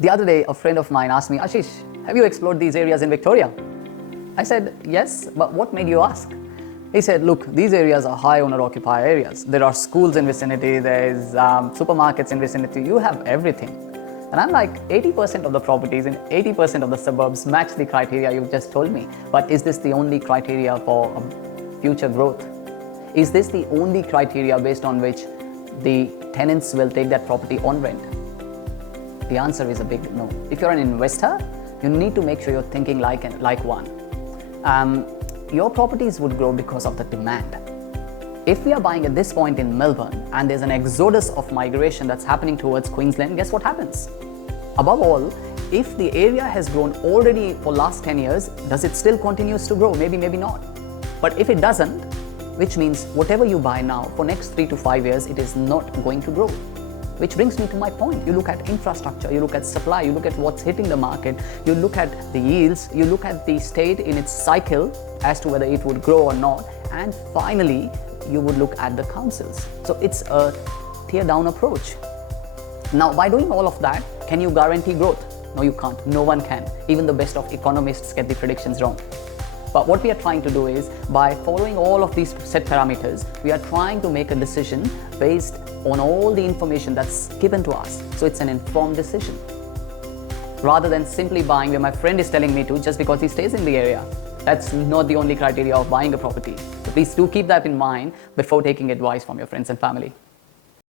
The other day, a friend of mine asked me, Ashish, have you explored these areas in Victoria? I said, yes, but what made you ask? He said, look, these areas are high owner-occupier areas. There are schools in vicinity, there's supermarkets in vicinity, you have everything. And I'm like, 80% of the properties in 80% of the suburbs match the criteria you've just told me. But is this the only criteria for future growth? Is this the only criteria based on which the tenants will take that property on rent? The answer is a big no. If you're an investor, you need to make sure you're thinking like one. Your properties would grow because of the demand. If we are buying at this point in Melbourne and there's an exodus of migration that's happening towards Queensland, guess what happens? Above all, if the area has grown already for last 10 years, does it still continues to grow? Maybe, maybe not. But if it doesn't, which means whatever you buy now for next 3 to 5 years, it is not going to grow. Which brings me to my point. You look at infrastructure, you look at supply, you look at what's hitting the market, you look at the yields, you look at the state in its cycle as to whether it would grow or not, and finally, you would look at the councils. So it's a tear-down approach. Now, by doing all of that, can you guarantee growth? No, you can't. No one can. Even the best of economists get the predictions wrong. But what we are trying to do is, by following all of these set parameters, we are trying to make a decision based on all the information that's given to us. So it's an informed decision. Rather than simply buying where my friend is telling me to just because he stays in the area. That's not the only criteria of buying a property. So please do keep that in mind before taking advice from your friends and family.